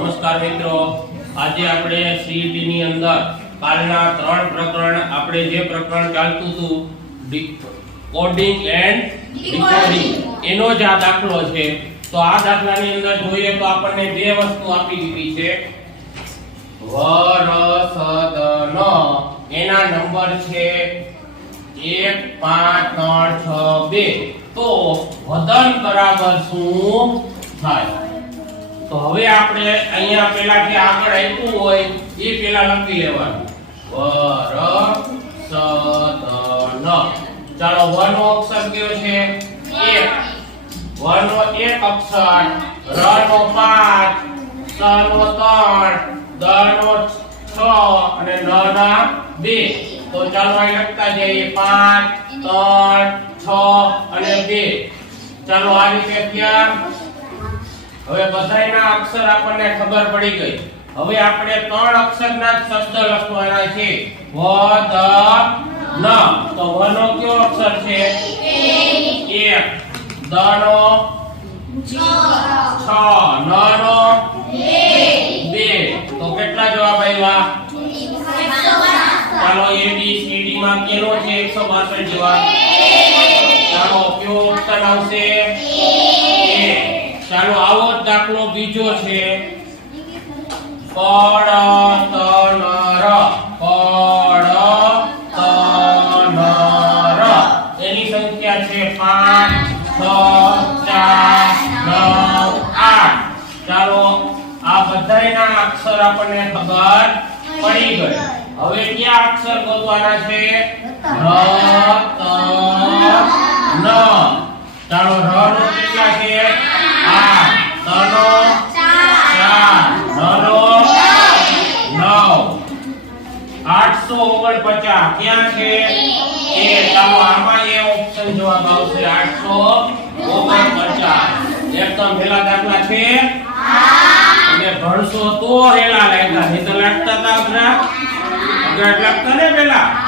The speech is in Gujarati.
નમસ્કાર મિત્રો, આજે આપણે સીઈટી ની અંદર કાલના 3 પ્રકરણ આપણે જે પ્રકરણ ચાલતું હતું કોડિંગ એન્ડ ડીકોડિંગ એનો જ આ દાખલો છે. તો આ દાખલાની અંદર જોઈએ તો આપણને બે વસ્તુ આપી દીધી છે. વરસદન એના નંબર છે 1 5 3 6 2. તો વદન બરાબર શું થાય? તો હવે આપણે અહીંયા પેલા જે આગળ આપ્યું હોય એ પેલા લખી લેવાનું. વરસદન. ચાલો વનો અક્ષર કયો છે? 1. વનો એક અક્ષર, રનો 5, સનો 3, દનો 6 અને નના 2. તો ચાલો અહીં લખતા જઈએ 5 3 6 અને 2. ચાલો આ રીતે ત્યાં હવે બધાયના અક્ષર આપણને ખબર પડી ગઈ. હવે આપણે 3 અક્ષરના જ શબ્દ લખવાના છે. વદન. તો વનો કયો અક્ષર છે? 1. દનો 6, નનો 2. તો કેટલા જવાબ આવ્યા? ચાલો A B C D માં કેનો છે 162 જવાબ? ચાલો કયો ઓપ્શન આવશે? A. ચાલો આવો જ દાખલો બીજો છે. પડતનર. પડતનર. એની સંખ્યા છે 5 6 4 9 8. ચાલો આ બધાયના અક્ષર આપણને ખબર પડી ગઈ. હવે કયા અક્ષર ગોતવાના છે? રતન. ચાલો ર નો કેટલા છે? 8. તનો 4. નનો 9. 849 ક્યાં છે? એ. ચાલો આમાં એ ઓપ્શન જવાબ આવશે 849. એકદમ પહેલા દાખલા છે. અને ભણશો તો હેલા લાગ્યા. નહીં તો લાગતા હતા અઘરા. અઘરા લાગતા ને પેલા.